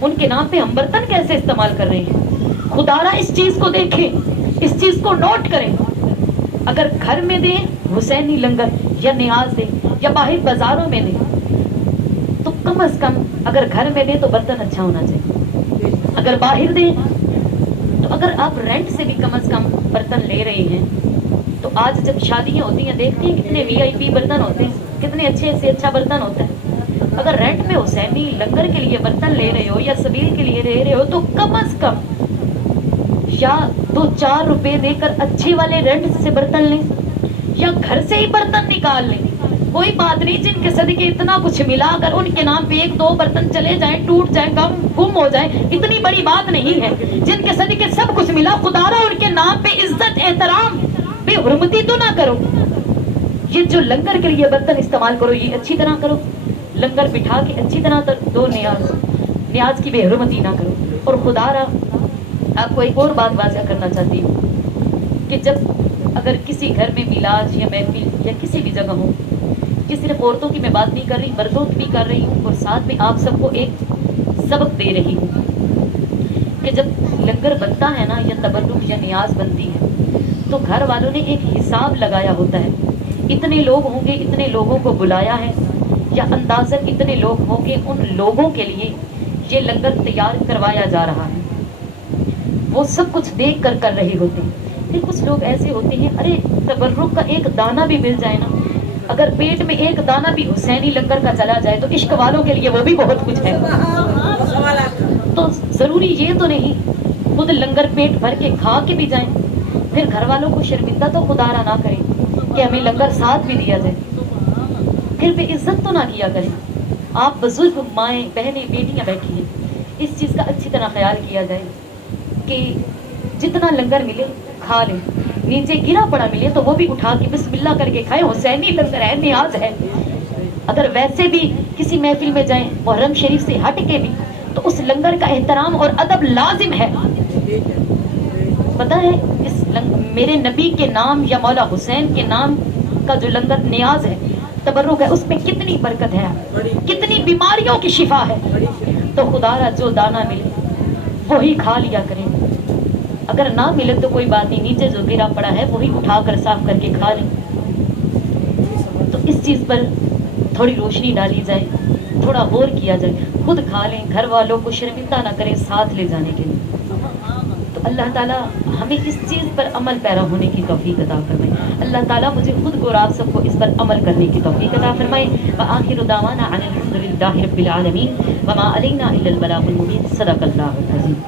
ان کے نام پہ ہم برتن کیسے استعمال کر رہے ہیں؟ خدا را اس چیز کو دیکھیں، اس چیز کو نوٹ کریں. اگر گھر میں دیں حسینی لنگر یا نیاز دیں یا باہر بازاروں میں دیں تو کم از کم اگر گھر میں دیں تو برتن اچھا ہونا چاہیے. اگر باہر دیں تو اگر آپ رینٹ سے بھی کم از کم برتن لے رہے ہیں تو آج جب شادیاں ہوتی ہیں دیکھتے ہیں کتنے وی آئی پی برتن ہوتے ہیں، کتنے اچھے سے اچھا برتن ہوتا ہے. اگر رینٹ میں حسینی لنگر کے لیے برتن لے رہے ہو یا سبیل کے لیے لے رہے ہو تو کم از کم یا 2-4 روپے دے کر اچھے والے رینٹ سے برتن لیں یا گھر سے ہی برتن نکال لیں. کوئی بات نہیں، جن کے صدقے اتنا کچھ ملا، اگر ان کے نام پہ 1-2 برتن چلے جائیں، ٹوٹ جائیں، گم ہو جائیں، اتنی بڑی بات نہیں ہے. جن کے صدقے سب کچھ ملا، خدا را ان کے نام پہ عزت احترام بے حرمتی تو نہ کرو. یہ جو لنگر کے لیے برتن استعمال کرو یہ اچھی طرح کرو، لنگر بٹھا کے اچھی طرح دو، نیاز کی بے حرمتی نہ کرو. اور خدا را آپ کو ایک اور بات واضح کرنا چاہتی ہوں کہ جب اگر کسی گھر میں میلاد یا محفل یا کسی بھی جگہ ہو، یہ صرف عورتوں کی میں بات نہیں کر رہی، مردوں کی بھی کر رہی ہوں، اور ساتھ میں آپ سب کو ایک سبق دے رہی ہوں کہ جب لنگر بنتا ہے نا یا تبرک یا نیاز بنتی ہے تو گھر والوں نے ایک حساب لگایا ہوتا ہے. اتنے لوگ ہوں گے، اتنے لوگوں کو بلایا ہے، یا اندازاً اتنے لوگ ہوں گے، ان لوگوں کے لیے یہ لنگر تیار کروایا جا رہا ہے. وہ سب کچھ دیکھ کر کر رہے ہوتے ہیں. پھر کچھ لوگ ایسے ہوتے ہیں، ارے تبرک کا ایک دانہ بھی مل جائے نا، اگر پیٹ میں ایک دانہ بھی حسینی لنگر کا چلا جائے تو عشق والوں کے لیے وہ بھی بہت کچھ ہے. تو ضروری یہ تو نہیں خود لنگر پیٹ بھر کے کھا کے بھی جائیں، پھر گھر والوں کو شرمندہ تو خدا را نہ کریں کہ ہمیں لنگر ساتھ بھی دیا جائے، پھر بے عزت تو نہ کیا کریں. آپ بزرگ مائیں بہنیں بیٹیاں بیٹھی ہیں، اس چیز کا اچھی طرح خیال کیا جائے کہ جتنا لنگر ملے کھا لیں، نیچے گرا پڑا ملے تو وہ بھی اٹھا کے بسم اللہ کر کے کھائیں. حسینی لنگر ہے، نیاز ہے. اگر ویسے بھی کسی محفل میں جائیں محرم شریف سے ہٹ کے بھی تو اس لنگر کا احترام اور ادب لازم ہے. پتہ ہے اس میرے نبی کے نام یا مولا حسین کے نام کا جو لنگر نیاز ہے، تبرک ہے، اس میں کتنی برکت ہے، کتنی بیماریوں کی شفا ہے. تو خدا را جو دانہ ملے وہی کھا لیا کریں، اگر نہ ملے تو کوئی بات نہیں، نیچے جو گرا پڑا ہے وہی اٹھا کر صاف کر کے کھا لیں. تو اس چیز پر تھوڑی روشنی ڈالی جائے، تھوڑا غور کیا جائے، خود کھا لیں، گھر والوں کو شرمندہ نہ کریں ساتھ لے جانے کے لیے. تو اللہ تعالیٰ ہمیں اس چیز پر عمل پیرا ہونے کی توفیق عطا فرمائے. اللہ تعالیٰ مجھے خود کو اور آپ سب کو اس پر عمل کرنے کی توفیق عطا فرمائے. وآخر دعوانا ان الحمد للہ رب العالمین وما علینا الا البلاغ المبین. صدق اللہ العظیم.